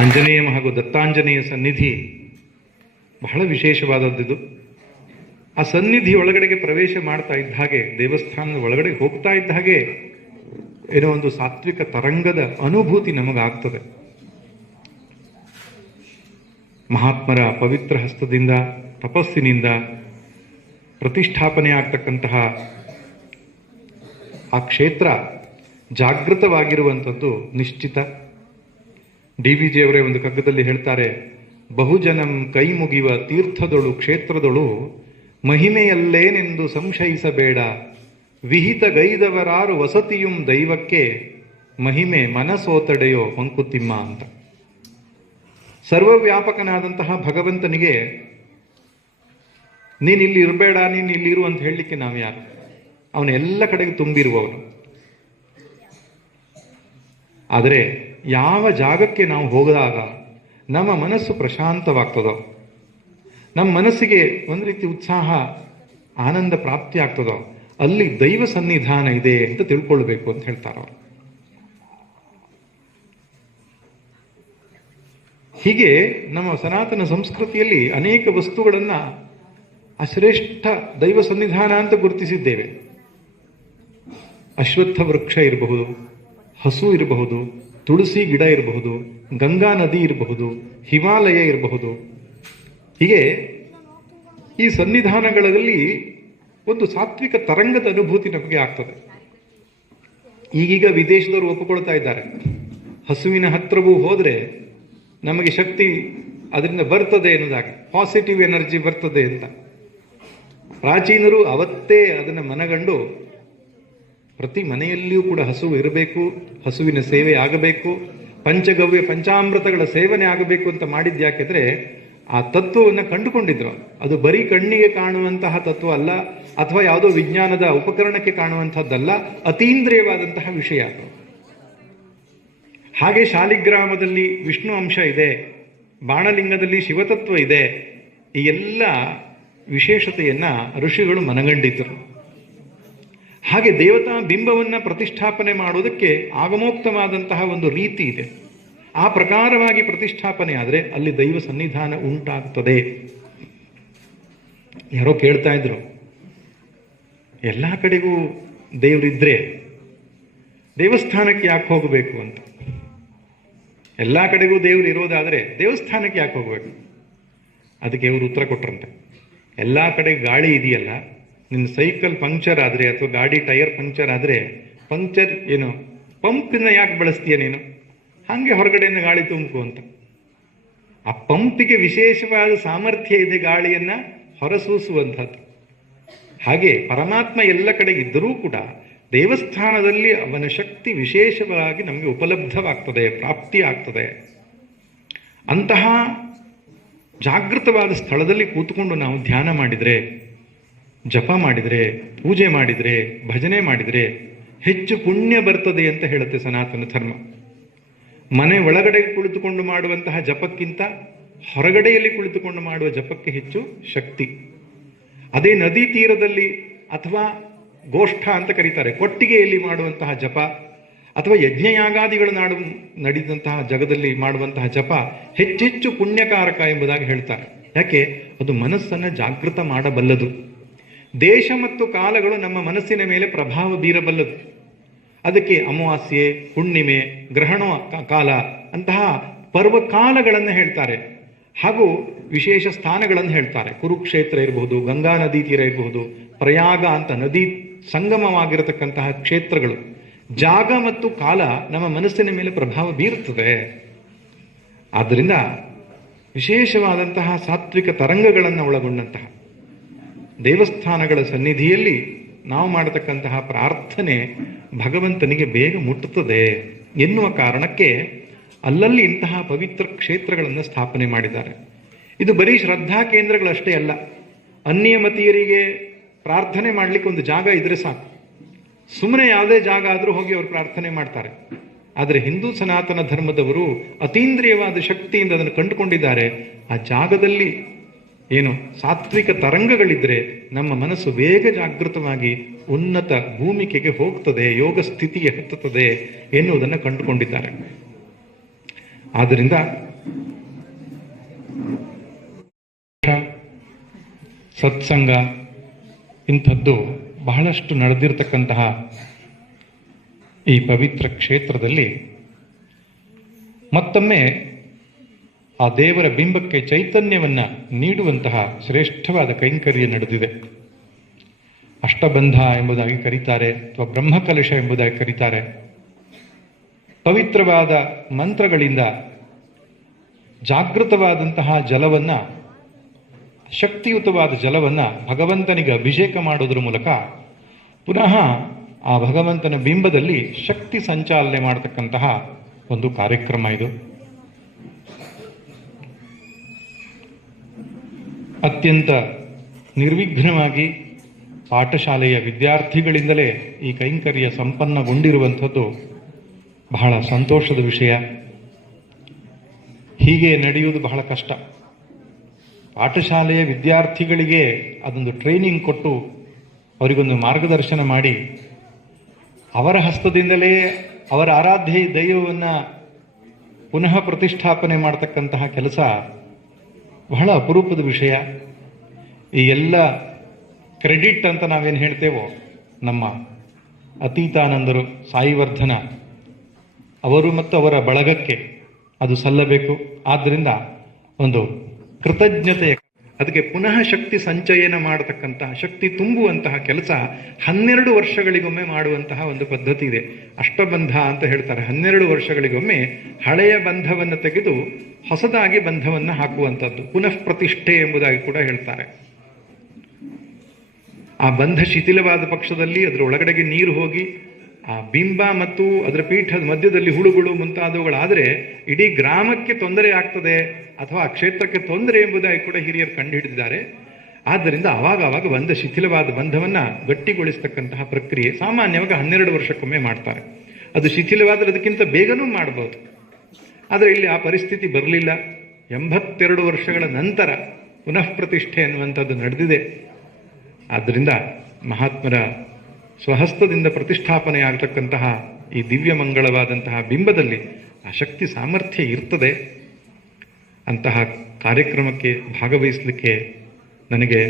ಆಂಜನೇಯ ಹಾಗೂ ದತ್ತಾಂಜನೇಯ ಸನ್ನಿಧಿ ಬಹಳ ವಿಶೇಷವಾದದ್ದು ಆ ಸನ್ನಿಧಿ ಒಳಗಡೆಗೆ ಪ್ರವೇಶ ಮಾಡ್ತಾ ಇದ್ದ ಹಾಗೆ, ದೇವಸ್ಥಾನದ ಒಳಗಡೆ ಹೋಗ್ತಾ ಇದ್ದ ಹಾಗೆ ಏನೋ ಒಂದು ಸಾತ್ವಿಕ ತರಂಗದ ಅನುಭೂತಿ ನಮಗಾಗ್ತದೆ. ಮಹಾತ್ಮರ ಪವಿತ್ರ ಹಸ್ತದಿಂದ, ತಪಸ್ಸಿನಿಂದ ಪ್ರತಿಷ್ಠಾಪನೆ ಆಗ್ತಕ್ಕಂತಹ ಆ ಕ್ಷೇತ್ರ ಜಾಗೃತವಾಗಿರುವಂಥದ್ದು ನಿಶ್ಚಿತ. ಡಿ ವಿ ಜಿಯವರೇ ಒಂದು ಕಗ್ಗದಲ್ಲಿ ಹೇಳ್ತಾರೆ, ಬಹುಜನಂ ಕೈ ಮುಗಿಯುವ ತೀರ್ಥದೊಳು ಕ್ಷೇತ್ರದೊಳು ಮಹಿಮೆಯಲ್ಲೇನೆಂದು ಸಂಶಯಿಸಬೇಡ. ವಿಹಿತ ಗೈದವರಾರು ವಸತಿಯುಂ ದೈವಕ್ಕೆ ಮಹಿಮೆ ಮನಸೋತಡೆಯೋ ಮಂಕುತಿಮ್ಮ ಅಂತ. ಸರ್ವವ್ಯಾಪಕನಾದಂತಹ ಭಗವಂತನಿಗೆ, ನೀನು ಇಲ್ಲಿ ಇರಬೇಡ, ನೀನು ಇಲ್ಲಿ ಇರು ಅಂತ ಹೇಳಲಿಕ್ಕೆ ನಾವು ಯಾರು? ಅವನು ಎಲ್ಲ ಕಡೆಗೆ ತುಂಬಿರುವವನು. ಆದರೆ ಯಾವ ಜಾಗಕ್ಕೆ ನಾವು ಹೋಗಿದಾಗ ನಮ್ಮ ಮನಸ್ಸು ಪ್ರಶಾಂತವಾಗ್ತದೋ, ನಮ್ಮ ಮನಸ್ಸಿಗೆ ಒಂದು ರೀತಿ ಉತ್ಸಾಹ, ಆನಂದ ಪ್ರಾಪ್ತಿ ಆಗ್ತದೋ, ಅಲ್ಲಿ ದೈವ ಸನ್ನಿಧಾನ ಇದೆ ಅಂತ ತಿಳ್ಕೊಳ್ಬೇಕು ಅಂತ ಹೇಳ್ತಾರೆ ಹೀಗೆ ನಮ್ಮ ಸನಾತನ ಸಂಸ್ಕೃತಿಯಲ್ಲಿ ಅನೇಕ ವಸ್ತುಗಳನ್ನು ಅಶ್ರೇಷ್ಠ ದೈವ ಸನ್ನಿಧಾನ ಅಂತ ಗುರುತಿಸಿದ್ದೇವೆ. ಅಶ್ವತ್ಥ ವೃಕ್ಷ ಇರಬಹುದು, ಹಸು ಇರಬಹುದು ತುಳಸಿ ಗಿಡ ಇರಬಹುದು, ಗಂಗಾ ನದಿ ಇರಬಹುದು, ಹಿಮಾಲಯ ಇರಬಹುದು. ಹೀಗೆ ಈ ಸನ್ನಿಧಾನಗಳಲ್ಲಿ ಒಂದು ಸಾತ್ವಿಕ ತರಂಗದ ಅನುಭೂತಿ ನಮಗೆ ಆಗ್ತದೆ. ಈಗೀಗ ವಿದೇಶದವರು ಒಪ್ಪಿಕೊಳ್ತಾ ಇದ್ದಾರೆ. ಹಸುವಿನ ಹತ್ರವೂ ಹೋದರೆ ನಮಗೆ ಶಕ್ತಿ ಅದರಿಂದ ಬರ್ತದೆ ಎನ್ನುವುದಾಗಿ ಪಾಸಿಟಿವ್ ಎನರ್ಜಿ ಬರ್ತದೆ ಅಂತ. ಪ್ರಾಚೀನರು ಅವತ್ತೇ ಅದನ್ನು ಮನಗಂಡು ಪ್ರತಿ ಮನೆಯಲ್ಲಿಯೂ ಕೂಡ ಹಸು ಇರಬೇಕು, ಹಸುವಿನ ಸೇವೆ ಆಗಬೇಕು, ಪಂಚಗವ್ಯ, ಪಂಚಾಮೃತಗಳ ಸೇವನೆ ಆಗಬೇಕು ಅಂತ ಮಾಡಿದ್ದು ಯಾಕೆಂದ್ರೆ ಆ ತತ್ವವನ್ನು ಕಂಡುಕೊಂಡಿದ್ರು. ಅದು ಬರೀ ಕಣ್ಣಿಗೆ ಕಾಣುವಂತಹ ತತ್ವ ಅಲ್ಲ, ಅಥವಾ ಯಾವುದೋ ವಿಜ್ಞಾನದ ಉಪಕರಣಕ್ಕೆ ಕಾಣುವಂತಹದ್ದಲ್ಲ ಅತೀಂದ್ರಿಯವಾದಂತಹ ವಿಷಯ ಅದು. ಹಾಗೆ ಶಾಲಿಗ್ರಾಮದಲ್ಲಿ ವಿಷ್ಣು ಅಂಶ ಇದೆ, ಬಾಣಲಿಂಗದಲ್ಲಿ ಶಿವತತ್ವ ಇದೆ, ಈ ಎಲ್ಲ ವಿಶೇಷತೆಯನ್ನು ಋಷಿಗಳು ಮನಗಂಡಿದ್ದರು ಹಾಗೆ ದೇವತಾ ಬಿಂಬವನ್ನು ಪ್ರತಿಷ್ಠಾಪನೆ ಮಾಡುವುದಕ್ಕೆ ಆಗಮೋಕ್ತವಾದಂತಹ ಒಂದು ರೀತಿ ಇದೆ. ಆ ಪ್ರಕಾರವಾಗಿ ಪ್ರತಿಷ್ಠಾಪನೆ ಆದರೆ ಅಲ್ಲಿ ದೈವ ಸನ್ನಿಧಾನ ಉಂಟಾಗ್ತದೆ. ಯಾರೋ ಕೇಳ್ತಾ ಇದ್ರು, ಎಲ್ಲ ಕಡೆಗೂ ದೇವರಿದ್ರೆ ದೇವಸ್ಥಾನಕ್ಕೆ ಯಾಕೆ ಹೋಗಬೇಕು ಅಂತ? ಎಲ್ಲ ಕಡೆಗೂ ದೇವರು ಇರೋದಾದರೆ ದೇವಸ್ಥಾನಕ್ಕೆ ಯಾಕೆ ಹೋಗಬೇಕು? ಅದಕ್ಕೆ ಇವರು ಉತ್ತರ ಕೊಟ್ರಂತೆ. ಎಲ್ಲ ಕಡೆ ಗಾಳಿ ಇದೆಯಲ್ಲ ನಿನ್ನ ಸೈಕಲ್ ಪಂಕ್ಚರ್ ಆದರೆ ಅಥವಾ ಗಾಡಿ ಟೈರ್ ಪಂಕ್ಚರ್ ಆದರೆ ಪಂಕ್ಚರ್ ಏನು ಪಂಪಿನ ಯಾಕೆ ಬಳಸ್ತೀಯ ನೀನು? ಹಾಗೆ ಹೊರಗಡೆಯಿಂದ ಗಾಳಿ ತುಂಬುವಂತ ಆ ಪಂಪಿಗೆ ವಿಶೇಷವಾದ ಸಾಮರ್ಥ್ಯ ಇದೆ ಗಾಳಿಯನ್ನು ಹೊರಸೂಸುವಂಥದ್ದು. ಹಾಗೆ ಪರಮಾತ್ಮ ಎಲ್ಲ ಕಡೆ ಇದ್ದರೂ ಕೂಡ ದೇವಸ್ಥಾನದಲ್ಲಿ ಅವನ ಶಕ್ತಿ ವಿಶೇಷವಾಗಿ ನಮಗೆ ಉಪಲಬ್ಧವಾಗ್ತದೆ, ಪ್ರಾಪ್ತಿ ಆಗ್ತದೆ. ಅಂತಹ ಜಾಗೃತವಾದ ಸ್ಥಳದಲ್ಲಿ ಕೂತ್ಕೊಂಡು ನಾವು ಧ್ಯಾನ ಮಾಡಿದರೆ ಜಪ ಮಾಡಿದರೆ, ಪೂಜೆ ಮಾಡಿದರೆ, ಭಜನೆ ಮಾಡಿದರೆ ಹೆಚ್ಚು ಪುಣ್ಯ ಬರ್ತದೆ ಅಂತ ಹೇಳುತ್ತೆ ಸನಾತನ ಧರ್ಮ. ಮನೆ ಒಳಗಡೆ ಕುಳಿತುಕೊಂಡು ಮಾಡುವಂತಹ ಜಪಕ್ಕಿಂತ ಹೊರಗಡೆಯಲ್ಲಿ ಕುಳಿತುಕೊಂಡು ಮಾಡುವ ಜಪಕ್ಕೆ ಹೆಚ್ಚು ಶಕ್ತಿ. ಅದೇ ನದಿ ತೀರದಲ್ಲಿ ಅಥವಾ ಗೋಷ್ಠ ಅಂತ ಕರೀತಾರೆ, ಕೊಟ್ಟಿಗೆಯಲ್ಲಿ ಮಾಡುವಂತಹ ಜಪ ಅಥವಾ ಯಜ್ಞಯಾಗಾದಿಗಳು ನಾಡು, ನಡೆದಂತಹ ಜಗದಲ್ಲಿ ಮಾಡುವಂತಹ ಜಪ ಹೆಚ್ಚೆಚ್ಚು ಪುಣ್ಯಕಾರಕ ಎಂಬುದಾಗಿ ಹೇಳ್ತಾರೆ. ಯಾಕೆ? ಅದು ಮನಸ್ಸನ್ನು ಜಾಗೃತ ಮಾಡಬಲ್ಲದು. ದೇಶ ಮತ್ತು ಕಾಲಗಳು ನಮ್ಮ ಮನಸ್ಸಿನ ಮೇಲೆ ಪ್ರಭಾವ ಬೀರಬಲ್ಲದು. ಅದಕ್ಕೆ ಅಮಾವಾಸ್ಯೆ, ಹುಣ್ಣಿಮೆ, ಗ್ರಹಣ ಕಾಲ ಅಂತಹ ಪರ್ವಕಾಲಗಳನ್ನು ಹೇಳ್ತಾರೆ. ಹಾಗೂ ವಿಶೇಷ ಸ್ಥಾನಗಳನ್ನು ಹೇಳ್ತಾರೆ. ಕುರುಕ್ಷೇತ್ರ ಇರಬಹುದು, ಗಂಗಾ ನದಿ ತೀರ ಇರಬಹುದು, ಪ್ರಯಾಗ ಅಂತ ನದಿ ಸಂಗಮವಾಗಿರತಕ್ಕಂತಹ ಕ್ಷೇತ್ರಗಳು. ಜಾಗ ಮತ್ತು ಕಾಲ ನಮ್ಮ ಮನಸ್ಸಿನ ಮೇಲೆ ಪ್ರಭಾವ ಬೀರುತ್ತದೆ. ಆದ್ದರಿಂದ ವಿಶೇಷವಾದಂತಹ ಸಾತ್ವಿಕ ತರಂಗಗಳನ್ನು ಒಳಗೊಂಡಂತಹ ದೇವಸ್ಥಾನಗಳ ಸನ್ನಿಧಿಯಲ್ಲಿ ನಾವು ಮಾಡತಕ್ಕಂತಹ ಪ್ರಾರ್ಥನೆ ಭಗವಂತನಿಗೆ ಬೇಗ ಮುಟ್ಟುತ್ತದೆ ಎನ್ನುವ ಕಾರಣಕ್ಕೆ ಅಲ್ಲಲ್ಲಿ ಇಂತಹ ಪವಿತ್ರ ಕ್ಷೇತ್ರಗಳನ್ನು ಸ್ಥಾಪನೆ ಮಾಡಿದ್ದಾರೆ. ಇದು ಬರೀ ಶ್ರದ್ಧಾ ಕೇಂದ್ರಗಳಷ್ಟೇ ಅಲ್ಲ, ಅನ್ಯಮತೀಯರಿಗೆ ಪ್ರಾರ್ಥನೆ ಮಾಡಲಿಕ್ಕೆ ಒಂದು ಜಾಗ ಇದ್ರೆ ಸಾಕು. ಸುಮ್ಮನೆ ಯಾವುದೇ ಜಾಗ ಆದರೂ ಹೋಗಿ ಅವರು ಪ್ರಾರ್ಥನೆ ಮಾಡ್ತಾರೆ. ಆದರೆ ಹಿಂದೂ ಸನಾತನ ಧರ್ಮದವರು ಅತೀಂದ್ರಿಯವಾದ ಶಕ್ತಿಯಿಂದ ಅದನ್ನು ಕಂಡುಕೊಂಡಿದ್ದಾರೆ. ಆ ಜಾಗದಲ್ಲಿ ಏನು ಸಾತ್ವಿಕ ತರಂಗಗಳಿದ್ರೆ ನಮ್ಮ ಮನಸ್ಸು ವೇಗ ಜಾಗೃತವಾಗಿ ಉನ್ನತ ಭೂಮಿಕೆಗೆ ಹೋಗ್ತದೆ, ಯೋಗ ಸ್ಥಿತಿಗೆ ಹತ್ತುತ್ತದೆ ಎನ್ನುವುದನ್ನು ಕಂಡುಕೊಂಡಿದ್ದಾರೆ. ಆದ್ದರಿಂದ ಸತ್ಸಂಗ ಇಂಥದ್ದು ಬಹಳಷ್ಟು ನಡೆದಿರತಕ್ಕಂತಹ ಈ ಪವಿತ್ರ ಕ್ಷೇತ್ರದಲ್ಲಿ ಮತ್ತೊಮ್ಮೆ ಆ ದೇವರ ಬಿಂಬಕ್ಕೆ ಚೈತನ್ಯವನ್ನು ನೀಡುವಂತಹ ಶ್ರೇಷ್ಠವಾದ ಕೈಂಕರ್ಯ ನಡೆದಿದೆ. ಅಷ್ಟಬಂಧ ಎಂಬುದಾಗಿ ಕರೀತಾರೆ ಅಥವಾ ಬ್ರಹ್ಮಕಲಶ ಎಂಬುದಾಗಿ ಕರೀತಾರೆ. ಪವಿತ್ರವಾದ ಮಂತ್ರಗಳಿಂದ ಜಾಗೃತವಾದಂತಹ ಜಲವನ್ನು, ಶಕ್ತಿಯುತವಾದ ಜಲವನ್ನು ಭಗವಂತನಿಗೆ ಅಭಿಷೇಕ ಮಾಡೋದ್ರ ಮೂಲಕ ಪುನಃ ಆ ಭಗವಂತನ ಬಿಂಬದಲ್ಲಿ ಶಕ್ತಿ ಸಂಚಾಲನೆ ಮಾಡತಕ್ಕಂತಹ ಒಂದು ಕಾರ್ಯಕ್ರಮ ಇದು. ಅತ್ಯಂತ ನಿರ್ವಿಘ್ನವಾಗಿ ಪಾಠಶಾಲೆಯ ವಿದ್ಯಾರ್ಥಿಗಳಿಂದಲೇ ಈ ಕೈಂಕರ್ಯ ಸಂಪನ್ನಗೊಂಡಿರುವಂಥದ್ದು ಬಹಳ ಸಂತೋಷದ ವಿಷಯ. ಹೀಗೆ ನಡೆಯುವುದು ಬಹಳ ಕಷ್ಟ. ಪಾಠಶಾಲೆಯ ವಿದ್ಯಾರ್ಥಿಗಳಿಗೆ ಅದೊಂದು ಟ್ರೈನಿಂಗ್ ಕೊಟ್ಟು ಅವರಿಗೊಂದು ಮಾರ್ಗದರ್ಶನ ಮಾಡಿ ಅವರ ಹಸ್ತದಿಂದಲೇ ಅವರ ಆರಾಧ್ಯ ದೈವವನ್ನು ಪುನಃ ಪ್ರತಿಷ್ಠಾಪನೆ ಮಾಡತಕ್ಕಂತಹ ಕೆಲಸ ಬಹಳ ಅಪರೂಪದ ವಿಷಯ. ಈ ಎಲ್ಲ ಕ್ರೆಡಿಟ್ ಅಂತ ನಾವೇನು ಹೇಳ್ತೇವೋ, ನಮ್ಮ ಅತೀತಾನಂದರು ಸಾಯಿವರ್ಧನ ಅವರು ಮತ್ತು ಅವರ ಬಳಗಕ್ಕೆ ಅದು ಸಲ್ಲಬೇಕು. ಆದ್ದರಿಂದ ಒಂದು ಕೃತಜ್ಞತೆಯ ಅದಕ್ಕೆ ಪುನಃ ಶಕ್ತಿ ಸಂಚಯನ ಮಾಡತಕ್ಕಂತಹ, ಶಕ್ತಿ ತುಂಬುವಂತಹ ಕೆಲಸ ಹನ್ನೆರಡು ವರ್ಷಗಳಿಗೊಮ್ಮೆ ಮಾಡುವಂತಹ ಒಂದು ಪದ್ಧತಿ ಇದೆ. ಅಷ್ಟಬಂಧ ಅಂತ ಹೇಳ್ತಾರೆ. ಹನ್ನೆರಡು ವರ್ಷಗಳಿಗೊಮ್ಮೆ ಹಳೆಯ ಬಂಧವನ್ನು ತೆಗೆದು ಹೊಸದಾಗಿ ಬಂಧವನ್ನು ಹಾಕುವಂಥದ್ದು. ಪುನಃ ಪ್ರತಿಷ್ಠೆ ಎಂಬುದಾಗಿ ಕೂಡ ಹೇಳ್ತಾರೆ. ಆ ಬಂಧ ಶಿಥಿಲವಾದ ಪಕ್ಷದಲ್ಲಿ ಅದರ ಒಳಗಡೆಗೆ ನೀರು ಹೋಗಿ ಆ ಬಿಂಬ ಮತ್ತು ಅದರ ಪೀಠದ ಮಧ್ಯದಲ್ಲಿ ಹುಳುಗಳು ಮುಂತಾದವುಗಳಾದರೆ ಇಡೀ ಗ್ರಾಮಕ್ಕೆ ತೊಂದರೆ ಆಗ್ತದೆ ಅಥವಾ ಆ ಕ್ಷೇತ್ರಕ್ಕೆ ತೊಂದರೆ ಎಂಬುದಾಗಿ ಕೂಡ ಹಿರಿಯರು ಕಂಡುಹಿಡಿದಿದ್ದಾರೆ ಆದ್ದರಿಂದ ಅವಾಗ ಅವಾಗ ಬಂದ ಶಿಥಿಲವಾದ ಬಂಧವನ್ನು ಗಟ್ಟಿಗೊಳಿಸ್ತಕ್ಕಂತಹ ಪ್ರಕ್ರಿಯೆ ಸಾಮಾನ್ಯವಾಗಿ ಹನ್ನೆರಡು ವರ್ಷಕ್ಕೊಮ್ಮೆ ಮಾಡ್ತಾರೆ. ಅದು ಶಿಥಿಲವಾದರೆ ಅದಕ್ಕಿಂತ ಬೇಗನೂ ಮಾಡ್ಬೋದು. ಆದರೆ ಇಲ್ಲಿ ಆ ಪರಿಸ್ಥಿತಿ ಬರಲಿಲ್ಲ. ಎಂಬತ್ತೆರಡು ವರ್ಷಗಳ ನಂತರ ಪುನಃ ಪ್ರತಿಷ್ಠೆ ಎನ್ನುವಂಥದ್ದು ನಡೆದಿದೆ. ಆದ್ದರಿಂದ ಮಹಾತ್ಮರ ಸ್ವಹಸ್ತದಿಂದ ಪ್ರತಿಷ್ಠಾಪನೆಯಾಗತಕ್ಕಂತಹ ಈ ದಿವ್ಯ ಮಂಗಳವಾದಂತಹ ಬಿಂಬದಲ್ಲಿ ಆ ಶಕ್ತಿ ಸಾಮರ್ಥ್ಯ ಇರ್ತದೆ ಅಂತಹ ಕಾರ್ಯಕ್ರಮಕ್ಕೆ ಭಾಗವಹಿಸಲಿಕ್ಕೆ ನನಗೆ